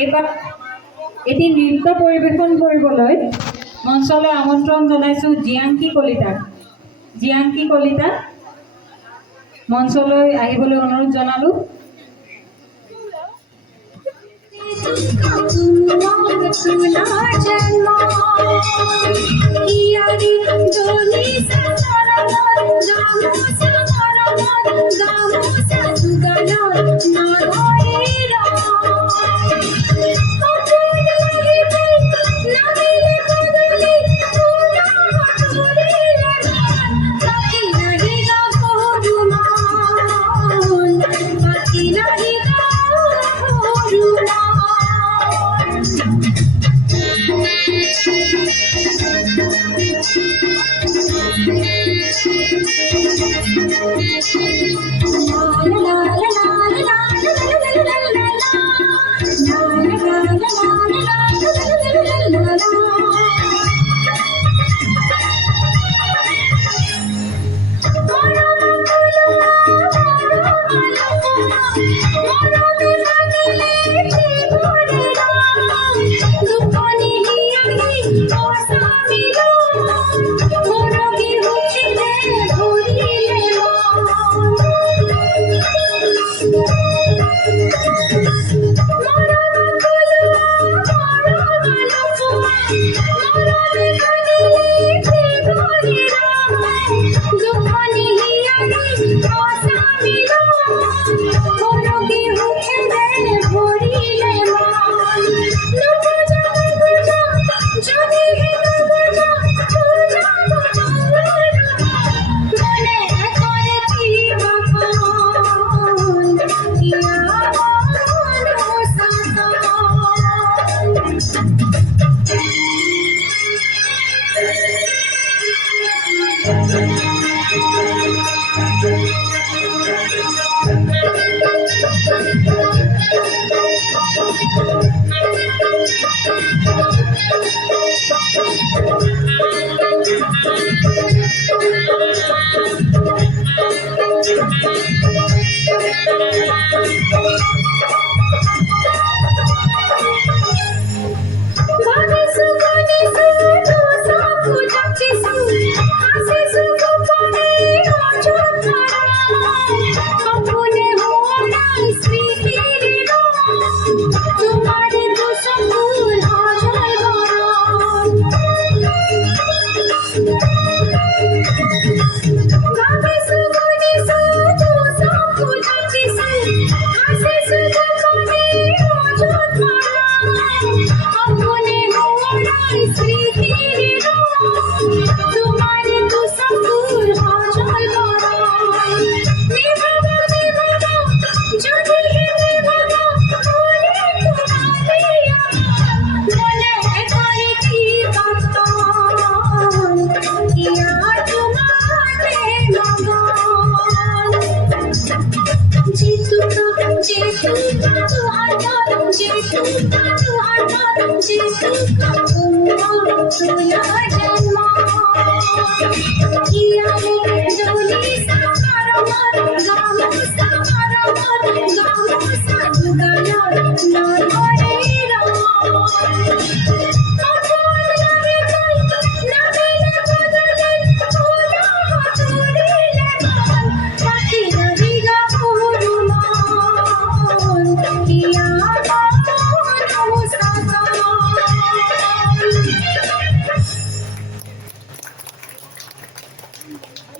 এইবাৰ এটি নৃত্য পৰিৱেশন কৰিবলৈ মঞ্চলৈ আমন্ত্ৰণ জনাইছো জিয়াংকি কলিতাক। জিয়াংকি কলিতা মঞ্চলৈ আহিবলৈ অনুৰোধ জনালো।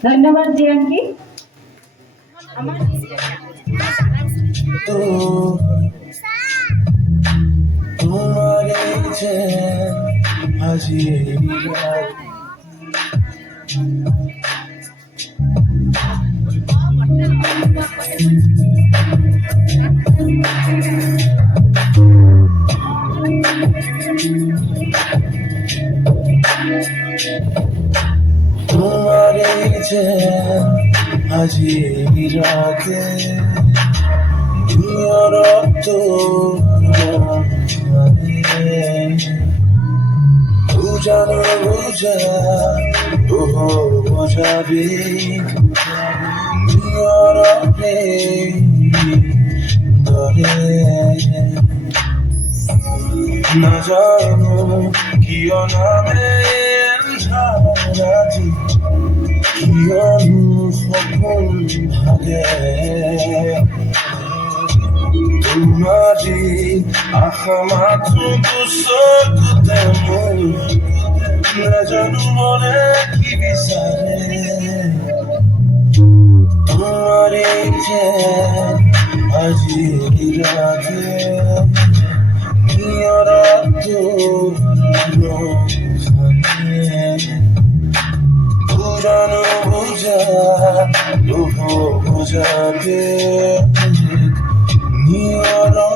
ধন্যবাদ জিয়াংকি। আজি ৰাতে বুঝানো বুঝা বোঝাবি না জানো কিয় নামে ধাৰাজি কিয়নো সপোন ভাগে তোমাৰি আশা মাথো চকুতে মোৰ নাজানো মনে কি বিচাৰে তোমাৰি যে আজি ৰাতে নিয়ৰাতো পুৰানো বোঝা লোহ বোঝাবে নিয়ৰা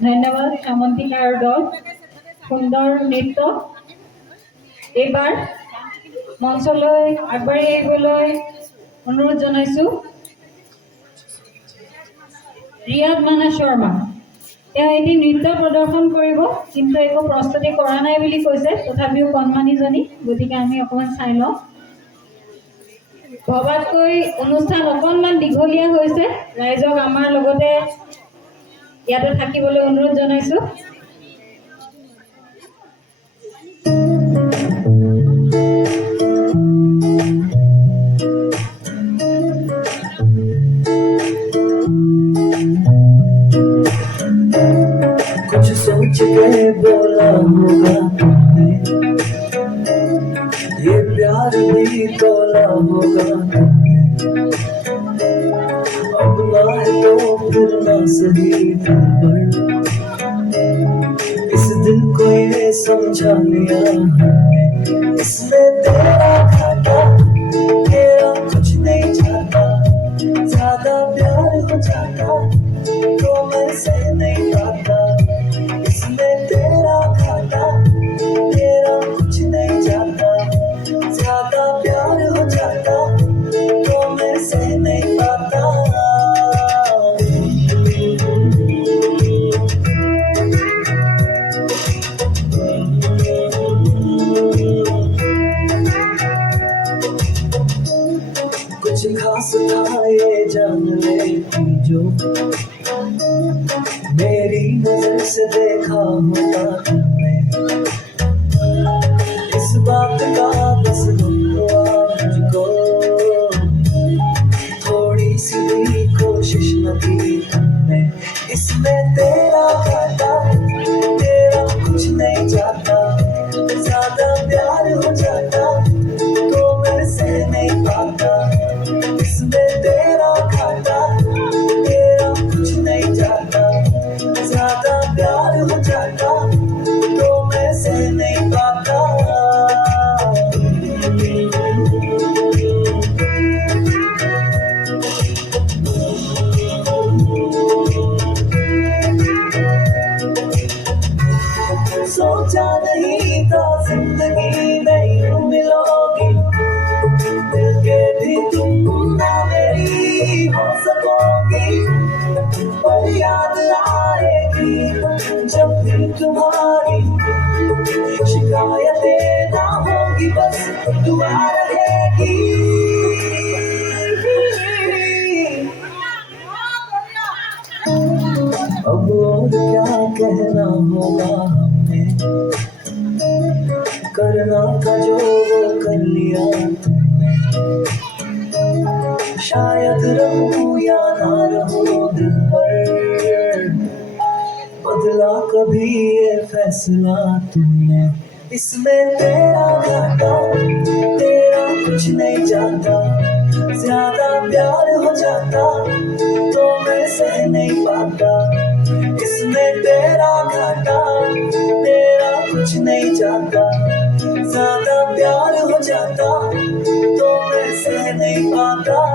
ধন্যবাদ সামন্তিকা আৰু দল সুন্দৰ নৃত্য এইবাৰ মঞ্চলৈ আগবাঢ়ি আহিবলৈ অনুৰোধ জনাইছোঁ ৰিয়াত মানা শৰ্মা তেওঁ এটি নৃত্য প্ৰদৰ্শন কৰিব কিন্তু একো প্ৰস্তুতি কৰা নাই বুলি কৈছে তথাপিও কণমানিজনী গতিকে আমি অকণমান চাই লওঁ ভবাতকৈ অনুষ্ঠান অকণমান দীঘলীয়া হৈছে ৰাইজক আমাৰ লগতে ইয়াতে থাকিবলৈ অনুৰোধ জনাইছোঁ कुछ सोच के बोला होगा तुमने ये प्यार भी तोला होगा तुमने अब ना है तो फिर ना सही दिल पर इस दिल को ये समझा लिया हमने इसमें तेरा घाटा तेरा कुछ नहीं जाता ज्यादा प्यार हो जाता तो मैं सह नहीं पाता इसमें तेरा घाटा तेरा कुछ नहीं जाता ज्यादा प्यार हो जाता तो मैं सह नहीं पाता कुछ खास था ये जान लेती जो मेरी नजर से देखा होता तुमने इस बात का बस गम हुआ मुझको थोड़ी सी भी कोशिश न की तुमने इसमें तेरा घाटा तेरा कुछ नहीं जाता ज्यादा प्यार हो जाता तो मैं सह नहीं पाता इसमें तेरा घाटा तेरा कुछ नहीं जाता ज्यादा प्यार हो जाता तो मैं सह नहीं पाता सोचा नहीं था जिंदगी में यूं मिलोगी दिल के भी तुम ना मेरी हो सकोगी पर याद आएगी जब भी तुम्हारी शिकायतें ना होगी बस दुआ रहेगी अब और क्या कहना होगा हमने करना था जो वो कर लिया तुमने शायद रहूं या ना रहूं दिल पर बदला कभी ये फैसला तुमने इसमें तेरा घाटा तेरा कुछ नहीं जाता ज्यादा प्यार हो जाता तो मैं सह नहीं पाता इसमें तेरा घाटा तेरा कुछ नहीं जाता ज्यादा प्यार हो जाता तो मैं सह नहीं पाता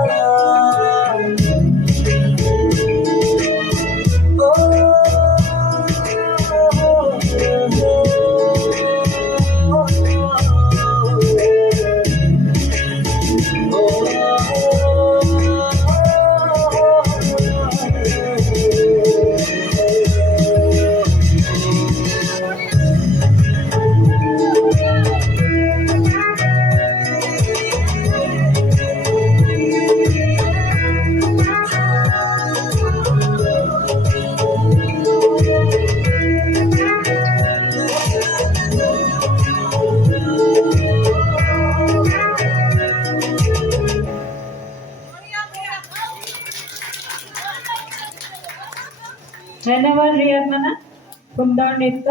মানে সুন্দৰ নৃত্য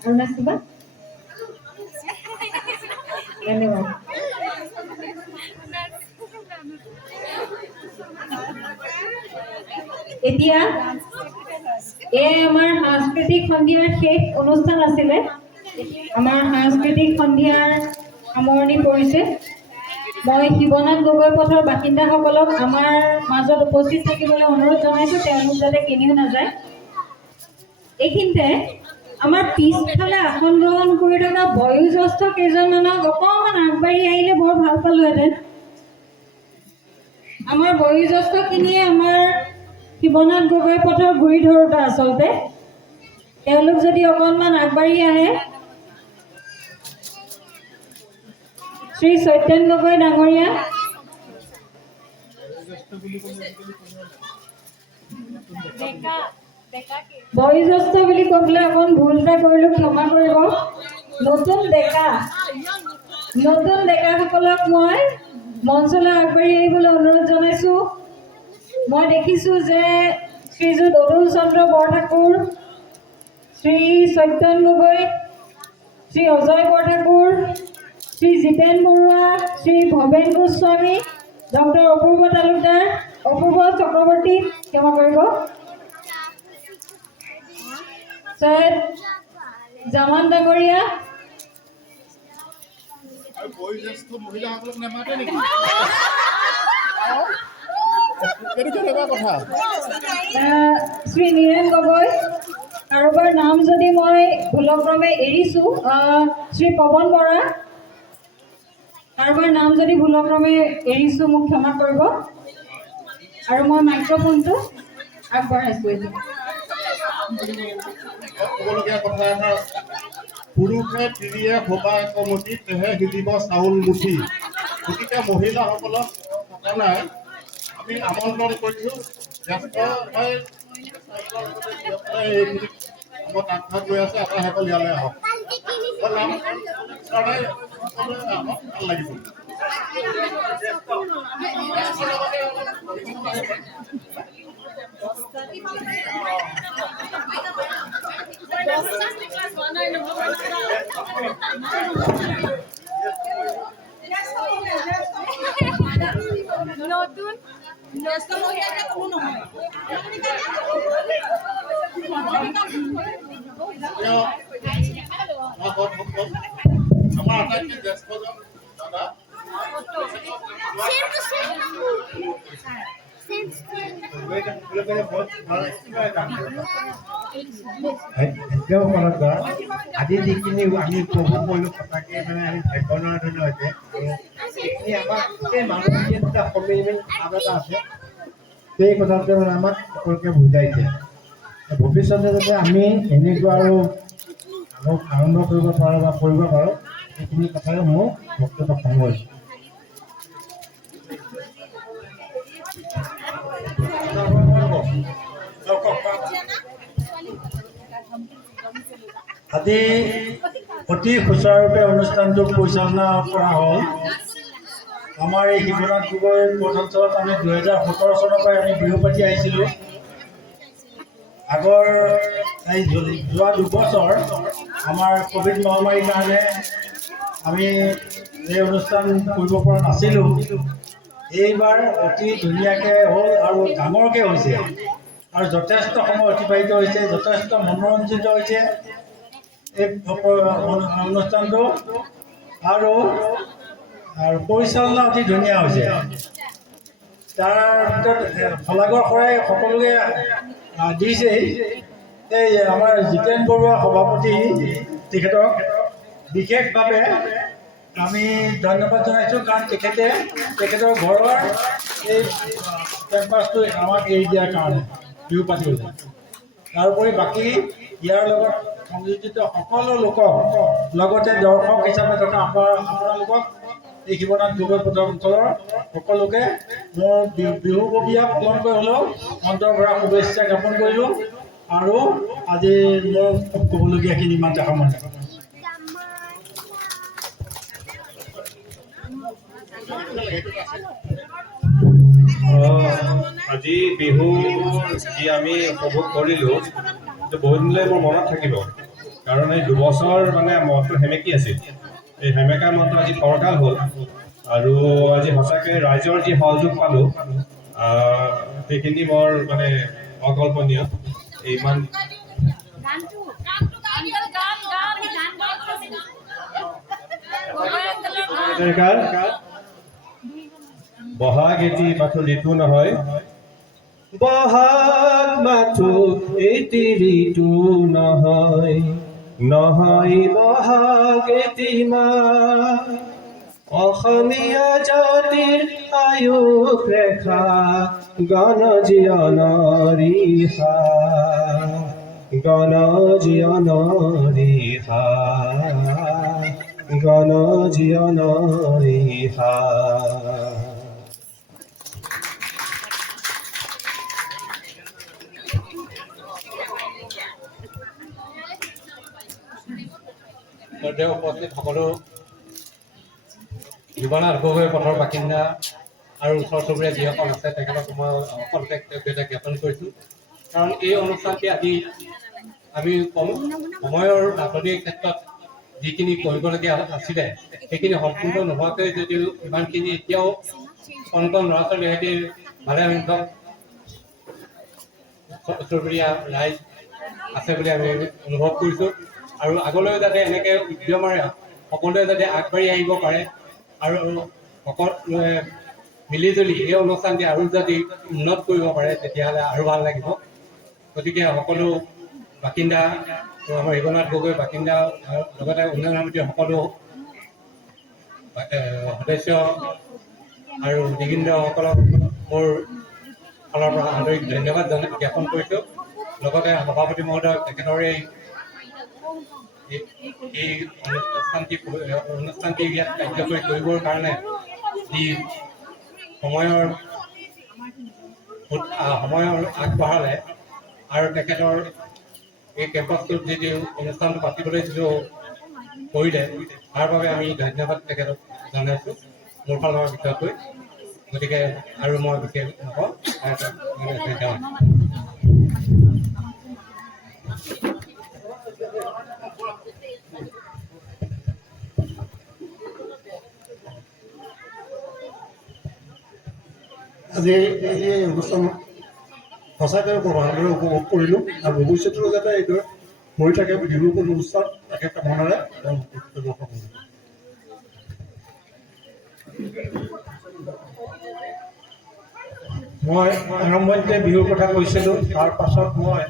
আৰু নাচিবা ধন্যবাদ এতিয়া এই আমাৰ সাংস্কৃতিক সন্ধিয়াৰ শেষ অনুষ্ঠান আছিলে আমাৰ সাংস্কৃতিক সন্ধিয়াৰ সামৰণি পৰিছে মই শিৱনাথ গগৈ পথৰ বাসিন্দাসকলক আমাৰ মাজত উপস্থিত থাকিবলৈ অনুৰোধ জনাইছোঁ তেওঁলোক যাতে কেনিও নাযায় এইখিনিতে আমাৰ পিছফালে আসন গ্ৰহণ কৰি থকা বয়োজ্যেষ্ঠ কেইজনমানক অকণমান আগবাঢ়ি আহিলে বৰ ভাল পালোহেঁতেন আমাৰ বয়োজ্যেষ্ঠখিনিয়ে আমাৰ শিৱনাথ গগৈ পথৰ ঘূৰি ধৰোঁতে আচলতে তেওঁলোক যদি অকণমান আগবাঢ়ি আহে শ্ৰী সত্যেন গগৈ ডাঙৰীয়া বয়োজ্যেষ্ঠ বুলি ক'বলৈ অকণ ভুল এটা কৰিলোঁ ক্ষমা কৰিব নতুন ডেকাসকলক মই মঞ্চলৈ আগবাঢ়ি আহিবলৈ অনুৰোধ জনাইছোঁ মই দেখিছোঁ যে শ্ৰীযুত অতুল চন্দ্ৰ বৰঠাকুৰ শ্ৰী সত্যেন গগৈ শ্ৰী অজয় বৰঠাকুৰ শ্ৰী জিতেন বৰুৱা শ্ৰী ভৱেন গোস্বামী ডক্টৰ অপূৰ্ব তালুকদাৰ অপূৰ্ব চক্ৰৱৰ্তী ক্ষমা কৰিব সৈয়দ জামান ডাঙৰীয়া শ্ৰী নীৰেণ গগৈ কাৰোবাৰ নাম যদি মই ভুলক্ৰমে এৰিছোঁ শ্ৰী পৱন বৰা কাৰোবাৰ নাম যদি ভুলক্ৰমে এৰিছোঁ মোক ক্ষমা কৰিব আৰু মই মাইক্ৰফোনটো আগবঢ়াইছোঁ এতিয়া ক'বলগীয়া কথা এটা পুৰুষে তিৰিয়ে ভবা একমতি তেহে সিজিব চাউল মুঠি গতিকে মহিলাসকলক থকা নাই আমি আমন্ত্ৰণ কৰিছোঁ জ্যেষ্ঠ এইখিনি আমাৰ আগভাগ লৈ আছে আপোনাসকল ইয়ালৈ আহক ভাল লাগিব নতুন কোনো নহয় আমাৰ আটাইতকৈ জ্যেষ্ঠজন দাদা আজি যিখিনি আমি উপভোগ কৰিলোঁ সঁচাকৈ মানে আমি ভাবিব নোৱাৰা ধৰণৰ হৈছে এইখিনি আমাক এই মানুহখিনি এটা সমিলমিল ভাৱ এটা আছে সেই কথাটোৱে মানে আমাক সকলোকে বুজাইছে ভৱিষ্যতে যাতে আমি এনেকুৱা আৰু আৰম্ভ কৰিব পাৰোঁ বা কৰিব পাৰোঁ সেইখিনি কথাই মোক বক্তব্য সামৰিছোঁ আজি অতি সুচাৰুৰূপে অনুষ্ঠানটো পৰিচালনা কৰা হ'ল আমাৰ এই শিৱনাথ গগৈ পথ অঞ্চলত আমি 2017 চনৰ পৰাই আমি বিহু পাতি আহিছিলোঁ আগৰ এই যোৱা দুবছৰ আমাৰ ক'ভিড মহামাৰীৰ কাৰণে আমি এই অনুষ্ঠান কৰিব পৰা নাছিলোঁ এইবাৰ অতি ধুনীয়াকৈ হ'ল আৰু ডাঙৰকৈ হৈছে আৰু যথেষ্ট সময় অতিবাহিত হৈছে যথেষ্ট মনোৰঞ্জিত হৈছে এই অনুষ্ঠানটো আৰু পৰিচালনা অতি ধুনীয়া হৈছে তাৰ ভিতৰত শলাগৰ শৰাই সকলোকে দিছেই এই আমাৰ জিতেন বৰুৱা সভাপতি তেখেতক বিশেষভাৱে আমি ধন্যবাদ জনাইছোঁ কাৰণ তেখেতৰ ঘৰৰ এই কেম্পাছটো আমাক এৰি দিয়াৰ কাৰণে বিহু পাতিবলৈ তাৰোপৰি বাকী ইয়াৰ লগত সংযোজিত সকলো লোকক লগতে দৰ্শক হিচাপে থকা আপোনালোকক এই শিৱনাথ গগৈ পথ অঞ্চলৰ সকলোকে মোৰ বিহুববীয়া পালন কৰি হ'লেও অন্তৰ ভৰা শুভেচ্ছা জ্ঞাপন কৰিলোঁ আৰু আজি মোৰ ক'বলগীয়াখিনি ইমানতে সামৰণি আজি বিহু যি আমি উপভোগ কৰিলোঁ বহুত দিনলৈ মোৰ মনত থাকিব কাৰণ এই দুবছৰ মানে মনটো সেমেকি আছিল এই সেমেকা মনটো আজি ফৰকাল হ'ল আৰু আজি সঁচাকৈ ৰাইজৰ যি সহযোগ পালোঁ সেইখিনি বৰ মানে অকল্পনীয় ইমান বহাগ এটি মাথো ঋতু নহয় বহাগ মাথো এটি ঋতু নহয় নহয় বহাগ এটি মাহ অসমীয়া জাতিৰ আয়ুস ৰেখা গণজীৱনৰ ৰিহা গণজীৱনৰ ৰিহা গণজীৱনৰ ৰিহা মধ্যে উপস্থিত সকলো জীৱনাথ গগৈ পথৰ বাসিন্দা আৰু ওচৰ চুবুৰীয়া যিসকল আছে তেখেতক মই সকলোকে জ্ঞাপন কৰিছোঁ কাৰণ এই অনুষ্ঠানটি আজি আমি সময়ৰ নাটনিৰ ক্ষেত্ৰত যিখিনি কৰিবলগীয়া আছিলে সেইখিনি সম্পূৰ্ণ নোহোৱাকৈ যদিও ইমানখিনি এতিয়াও কণ কণ ল'ৰা ছোৱালীৰ সৈতে ভালে সংখ্যক চুবুৰীয়া ৰাইজ আছে বুলি আমি অনুভৱ কৰিছোঁ আৰু আগলৈও যাতে এনেকৈ উদ্যমেৰে সকলোৱে যাতে আগবাঢ়ি আহিব পাৰে আৰু সকলোৱে মিলিজুলি এই অনুষ্ঠানটি আৰু যদি উন্নত কৰিব পাৰে তেতিয়াহ'লে আৰু ভাল লাগিব গতিকে সকলো বাসিন্দা আমাৰ ৰিগনাথ গগৈ বাসিন্দা লগতে উন্নয়ন সমিতিৰ সকলো সদস্য আৰু দিগিন্দ্ৰসকলক মোৰ ফালৰ পৰা আন্তৰিক ধন্যবাদ জ্ঞাপন কৰিছোঁ লগতে সভাপতি মহোদয় তেখেতৰ এই অনুষ্ঠানটি ইয়াত কাৰ্যকৰী কৰিবৰ কাৰণে যি সময়ৰ আগবঢ়ালে আৰু তেখেতৰ এই কেম্পাছটোত যি অনুষ্ঠানটো পাতিবলৈ যিটো কৰিলে তাৰ বাবে আমি ধন্যবাদ তেখেতক জনাইছোঁ মোৰ ফালৰ পৰা বিশেষকৈ গতিকে আৰু মই বিশেষ নকওঁ ধন্যবাদ আজি এই অনুষ্ঠান সঁচাকৈ বৰ ভালদৰে উপভোগ কৰিলোঁ আৰু ভৱিষ্যতেও যাতে এইদৰে হৈ থাকে বিহুৰ অনুষ্ঠান তাকে কামনাৰে মই আৰম্ভণিতে বিহুৰ কথা কৈছিলোঁ তাৰ পাছত মই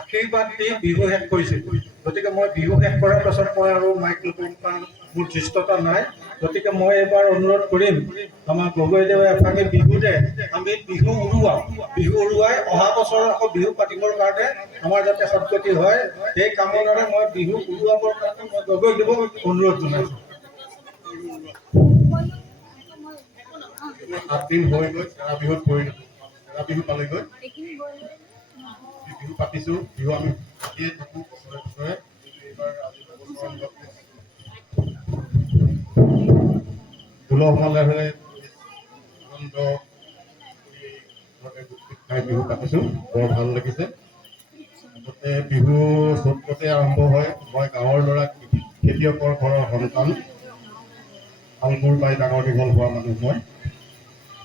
আশীৰ্বাদ দি বিহু শেষ কৰিছিলোঁ গতিকে মই বিহু শেষ কৰাৰ পাছত মই আৰু মাইক ল'ব মোৰ ধৃষ্টতা নাই গতিকে মই এইবাৰ অনুৰোধ কৰিম আমাৰ গগৈদেৱে এফালে বিহুতে আমি বিহু উৰুৱাই অহা বছৰ আকৌ বিহু পাতিবৰ কাৰণে আমাৰ যাতে সদগতি হয় সেই কামনাৰে মই বিহু উৰুৱাবৰ কাৰণে মই গগৈদেৱক অনুৰোধ জনাইছোঁ 8 দিন হৈ গৈ বিহুত পৰিণত বিহু পালেগৈ বিহু পাতিছোঁ বিহু আমি পাতিয়ে থাকোঁ বছৰে বছৰে এইবাৰ উলহ-মালহেৰে আনন্দ খাই বিহু পাতিছোঁ বৰ ভাল লাগিছে আগতে বিহু চ'ততে আৰম্ভ হয় মই গাঁৱৰ ল'ৰা খেতিয়কৰ ঘৰৰ সন্তান হাল-মূৰ বাই ডাঙৰ দীঘল হোৱা মানুহ মই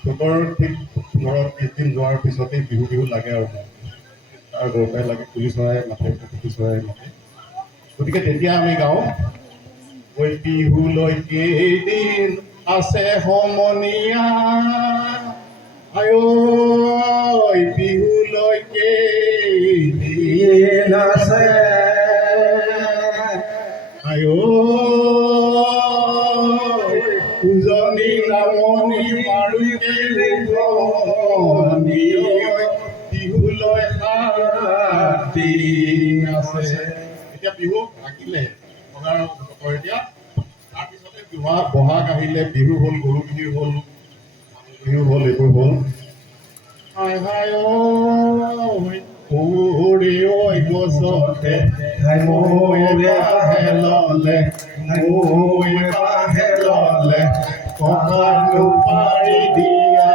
চ'তৰ ঠিক 15-20 দিন যোৱাৰ পিছতেই বিহু লাগে আৰু মই তাৰ গৰু পাই লাগে কুলি চৰাই মাতে কুকুৰ চৰাই মাতে গতিকে তেতিয়া আমি গাওঁ ঐ বিহুলৈ কেইদিন আছে সমনীয়া আঐ বিহুলৈ কেইদিন আছে আঐ উজনি নামনি মাৰুকে বিহুলৈ 7 দিন আছে এতিয়া বিহু থাকিলে এতিয়া তাৰপিছতে বহাগ আহিলে বিহু হ'ল গৰু বিহু হ'ল বিহু হ'ল এইবোৰ হ'ল হাই হাই ঐ গছতে ললে ককানো পাৰি দিয়া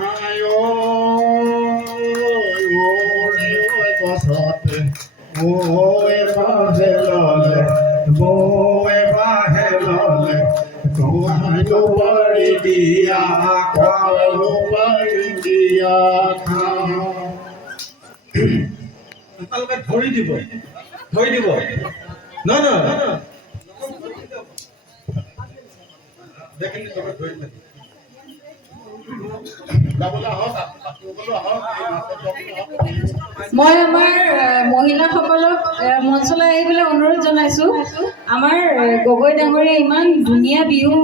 নাহায় গছতে বৌৱে বাঁহে ললে বৌৱে বাঁহে ললে খোৱালো পাৰি দিয়া খোৱালো পাৰি দিয়া আপোনালোকে ধৰি দিব নহয় দেখেন ধৰি দিব যাবলৈ আহক সকলো আহক মই আমাৰ মহিলাসকলক মঞ্চলৈ আহিবলৈ অনুৰোধ জনাইছোঁ। আমাৰ গগৈ ডাঙৰীয়া ইমান ধুনীয়া বিহু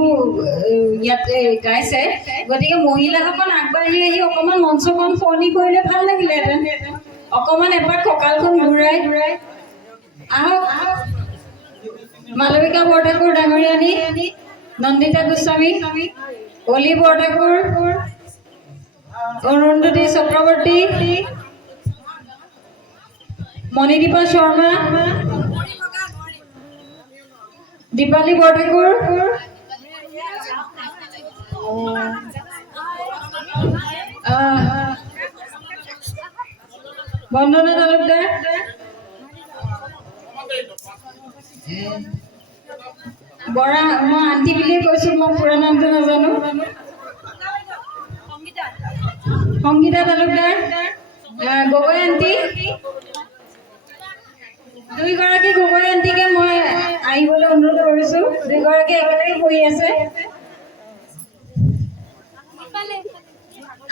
ইয়াত গাইছে, গতিকে মহিলাসকল আগবাঢ়ি আহি অকণমান মঞ্চখন শুৱনি কৰিলে ভাল লাগিলেহেঁতেন। অকণমান এপাক কঁকালখন ঘূৰাই আহক। মালবিকা বৰঠাকুৰ ডাঙৰীয়ানী, নন্দিতা গোস্বামী, অলি বৰঠাকুৰ, অৰুন্ধতী চক্ৰৱৰ্তী, মণিদীপা শৰ্মা, দীপালী বৰঠাকুৰ, বন্দনা তালুকদাৰ, বৰা, মই আন্টি বুলিয়ে কৈছোঁ, মই পুৰা নামটো নাজানো, সংগীতা তালুকদাৰ, গগৈ আন্টি, দুইগৰাকী গগৈ আন্টিকে মই আহিবলৈ অনুৰোধ কৰিছোঁ। দুইগৰাকী একেলগে বহি আছে।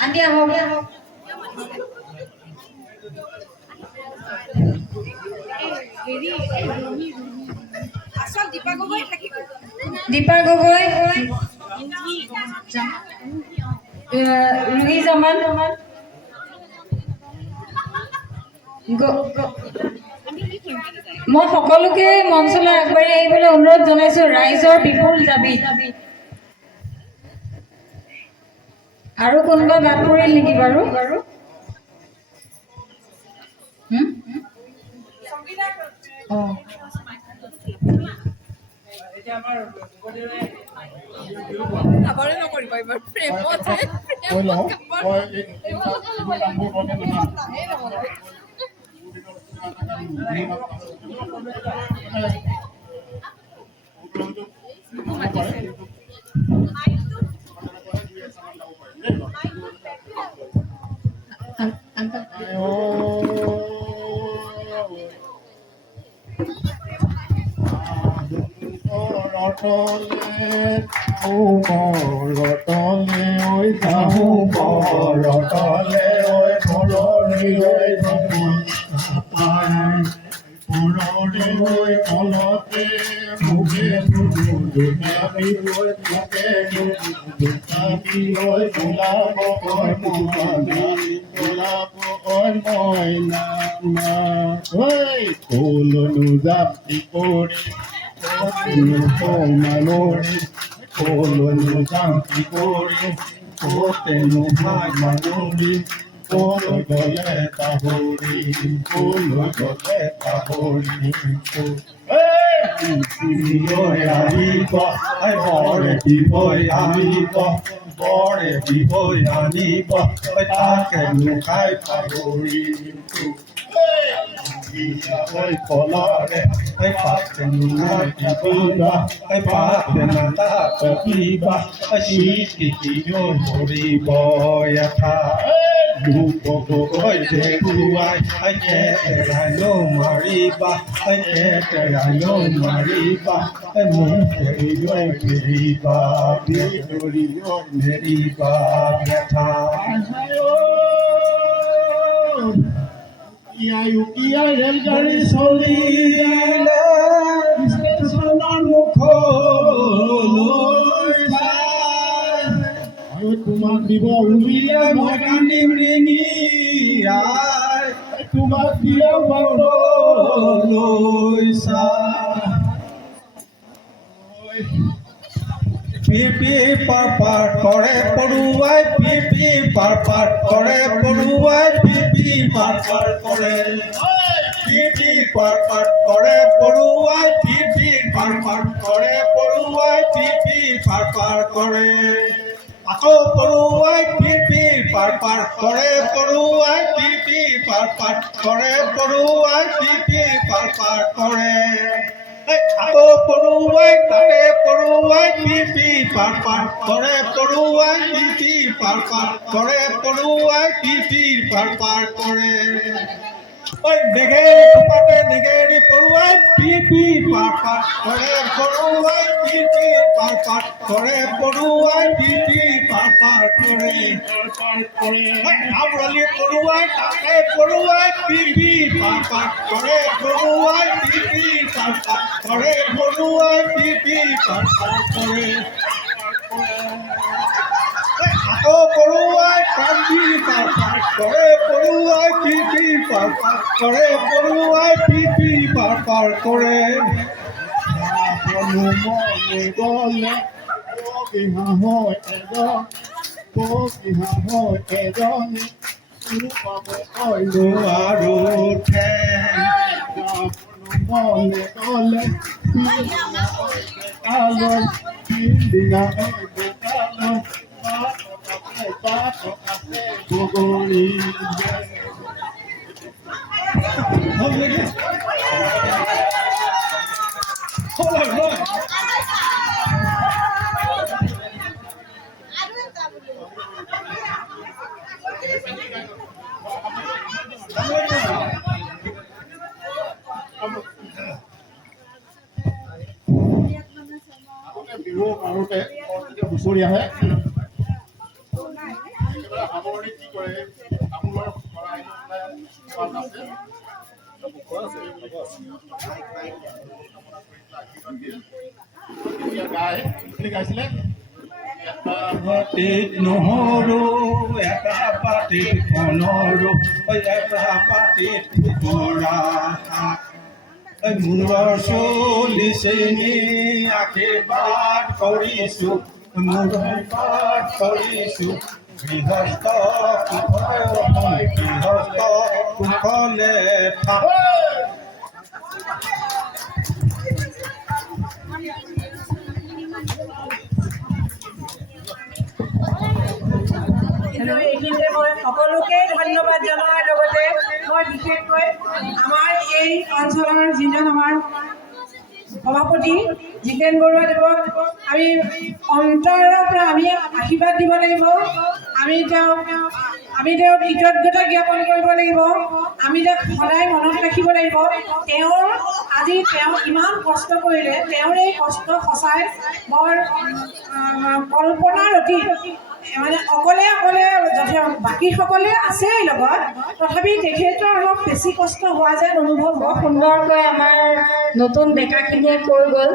আন্টি আহক। দীপা গগৈ, ৰুহি জামান, মই সকলোকে মঞ্চলৈ আগবাঢ়ি আহিবলৈ অনুৰোধ জনাইছোঁ। ৰাইজৰ বিপুল দাবী। আৰু কোনোবা বাদ পৰিল নেকি বাৰু? কৈ লওঁ মই এই নামবোৰ বনে নাম ৰতলে ঐ যাহো ৰতলে ঐ ফলৰে ঐ পুৰৰে ঐ ফলতে মুখে দুটাবি ঐ মুখে দুটাবি ঐ গোলাপ ঐ গোলাপ ঐ মইনা ঐ কলনো জাপি কৰি মানুৰি কলনো জাপি কৰি কতেনো ভাই মানুৰি কল গলে পাহৰি আহিব বৰে বিভৈ আহিব বৰে বিভৈ আনিব তাকে লুকাই পাহৰি কলৰে পাতে লুকাই দিবা পাতে নাতাকে পিবা মৰিব এঠা গগৈ দেখুৱাই কেৰাইনো মাৰিবা কেৰাইনো মাৰিবা মোক নেৰিবা নেৰিবা বেঠা ইয়াই ৰেলগাড়ী চলিলে ষ্টেচনৰ মুখলৈ আৰু তোমাক দিব উলিয়াই মই কান্দিম ৰিঙিয়াই তোমাক দিয়া বাটলৈ পিপি পাৰ কৰে পৰুৱাই পিপি পাৰ কৰে পৰুৱাই পিপি পাৰ কৰে পিপি পাৰ কৰে পৰুৱাই পিপি পাৰ কৰে পৰুৱাই পিপি পাৰ কৰে আকৌ পৰুৱাই পিৰ পাৰ পাৰ কৰে পৰুৱাই পিৰ পাৰ পাৰ কৰে পৰুৱাই পিৰ পাৰ পাৰ কৰে আকৌ পৰুৱাই তাতে পৰুৱাই পিৰ পাৰ পাৰ কৰে পৰুৱাই পিৰ পাৰ পাৰ কৰে পৰুৱাই পিৰ পাৰ পাৰ কৰে নেগেৰি থোপাতে নেগেৰি পৰুৱাই পিৰ পাৰ পাৰ কৰে পৰুৱাই পিৰ পাৰ পাৰ কৰে পৰুৱাই পিৰ পাৰ পাৰ কৰে আমৰলি পৰুৱাই তাতে পৰুৱাই পিৰ পাৰ পাৰ কৰে পৰুৱাই পিৰ পাৰ পাৰ কৰে পৰুৱাই পিৰ পাৰ পাৰ কৰে আকৌ পৰুৱাই পিৰ পাৰ পাৰ কৰে পৰুৱাই পিৰ পাৰ পাৰ কৰে পৰুৱাই পিৰ পাৰ পাৰ কৰে মনে গলে এজনী পাব আৰু ঠেং মনে গলে গগৈ বিহু মাৰোতে হুঁচৰি আহে সামৰণি কি কৰে তামোলৰ শৰাই আছে গাই গাইছিলে পাতিত নহৰু এটা পাতিত কণৰু এটা পাতিত কুকুৰা মূৰৰ চুলি চেনি আশীৰ্বাদ কৰিছো মূৰৰ পাত কৰিছো গৃহস্থ গৃহস্থ কুশলে থাক এইখিনিতে মই সকলোকে ধন্যবাদ জনোৱাৰ লগতে মই বিশেষকৈ আমাৰ এই অঞ্চলৰ যিজন আমাৰ সভাপতি জিতেন বৰুৱাদেৱক আমি অন্তৰৰ পৰা আমি আশীৰ্বাদ দিব লাগিব আমি তেওঁক কৃতজ্ঞতা জ্ঞাপন কৰিব লাগিব আমি তেওঁক সদায় মনত ৰাখিব লাগিব আজি তেওঁ ইমান কষ্ট কৰিলে তেওঁৰ এই কষ্ট সঁচাই বৰ কল্পনাৰ অতীত মানে অকলে বাকীসকলে আছে লগত তথাপি তেখেতৰ অলপ বেছি কষ্ট হোৱা যেন অনুভৱ বৰ সুন্দৰকৈ আমাৰ নতুন ডেকাখিনিয়ে কৈ গ'ল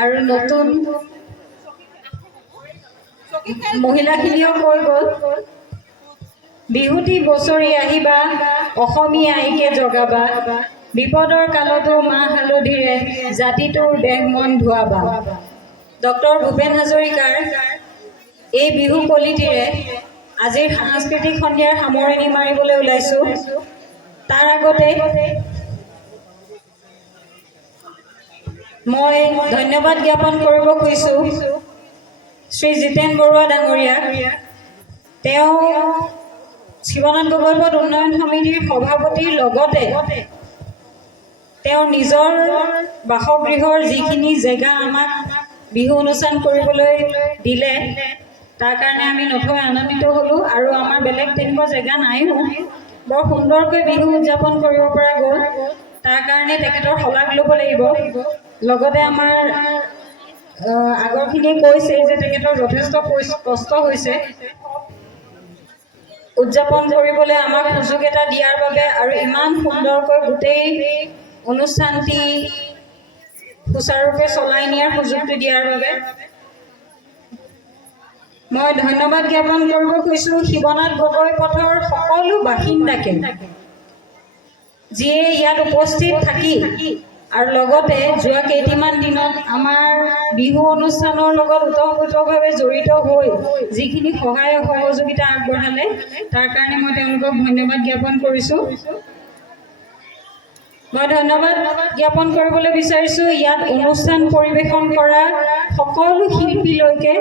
আৰু নতুন মহিলাখিনিয়েও কৈ গ'ল বিহুতি বছৰি আহিবা অসমীয়া আইকে জগাবা বিপদৰ কালতো মাহ হালধিৰে জাতিটোৰ দেহ মন ধুৱাবা ডক্টৰ ভূপেন হাজৰিকাৰ এই বিহু কলিটিৰে আজিৰ সাংস্কৃতিক সন্ধিয়াৰ সামৰণি মাৰিবলৈ ওলাইছোঁ তাৰ আগতে মই ধন্যবাদ জ্ঞাপন কৰিব খুজিছোঁ শ্ৰী জিতেন বৰুৱা ডাঙৰীয়াক তেওঁ শিৱনাথ গগৈ উন্নয়ন সমিতিৰ সভাপতিৰ লগতে তেওঁৰ নিজৰ বাসগৃহৰ যিখিনি জেগা আমাক বিহু অনুষ্ঠান কৰিবলৈ দিলে তাৰ কাৰণে আমি নথৈ আনন্দিত হ'লোঁ আৰু আমাৰ বেলেগ তেনেকুৱা জেগা নাইও বৰ সুন্দৰকৈ বিহু উদযাপন কৰিব পৰা গ'ল তাৰ কাৰণে তেখেতৰ শলাগ ল'ব লাগিব লগতে আমাৰ আগৰখিনিয়ে কৈছে যে তেখেতৰ যথেষ্ট কষ্ট হৈছে উদযাপন কৰিবলৈ আমাক সুযোগ এটা দিয়াৰ বাবে আৰু ইমান সুন্দৰকৈ গোটেই অনুষ্ঠানটি সুচাৰুৰূপে চলাই নিয়াৰ সুযোগটো দিয়াৰ বাবে মই ধন্যবাদ জ্ঞাপন কৰিব খুজিছোঁ শিৱনাথ গগৈ পথৰ সকলো বাসিন্দাকে যিয়ে ইয়াত উপস্থিত থাকি আৰু লগতে যোৱা কেইটিমান দিনত আমাৰ বিহু অনুষ্ঠানৰ লগত ওতঃপ্ৰোতভাৱে জড়িত হৈ যিখিনি সহায় সহযোগিতা আগবঢ়ালে তাৰ কাৰণে মই তেওঁলোকক ধন্যবাদ জ্ঞাপন কৰিছোঁ মই ধন্যবাদ জ্ঞাপন কৰিবলৈ বিচাৰিছোঁ ইয়াত অনুষ্ঠান পৰিৱেশন কৰা সকলো শিল্পীলৈকে,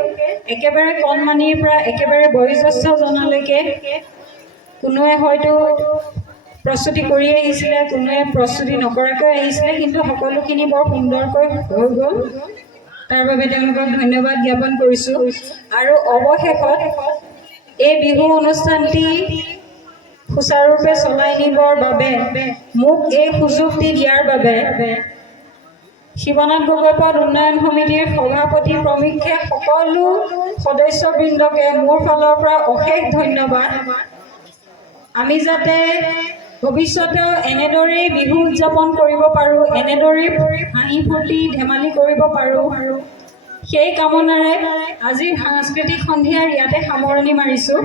একেবাৰে কণমানিৰ পৰা একেবাৰে বয়োজ্যেষ্ঠজনলৈকে। কোনোৱে হয়তো প্ৰস্তুতি কৰি আহিছিলে, কোনোৱে প্ৰস্তুতি নকৰাকৈ আহিছিলে, কিন্তু সকলোখিনি বৰ সুন্দৰকৈ হৈ গ'ল। তাৰ বাবে তেওঁলোকক ধন্যবাদ জ্ঞাপন কৰিছোঁ। আৰু অৱশেষত এই বিহু অনুষ্ঠানটি সুচাৰুৰূপে চলাই নিবৰ বাবে মোক এই সুযোগ দি দিয়াৰ বাবে শিৱনাথ গগৈ পথ উন্নয়ন সমিতিৰ সভাপতি প্ৰমুখ্যে সকলো সদস্যবৃন্দকে মোৰ ফালৰ পৰা অশেষ ধন্যবাদ। আমি যাতে ভৱিষ্যতেও এনেদৰেই বিহু উদযাপন কৰিব পাৰোঁ, এনেদৰেই হাঁহি ফূৰ্তি ধেমালি কৰিব পাৰোঁ, সেই কামনাৰে আজিৰ সাংস্কৃতিক সন্ধিয়াৰ ইয়াতে সামৰণি মাৰিছোঁ।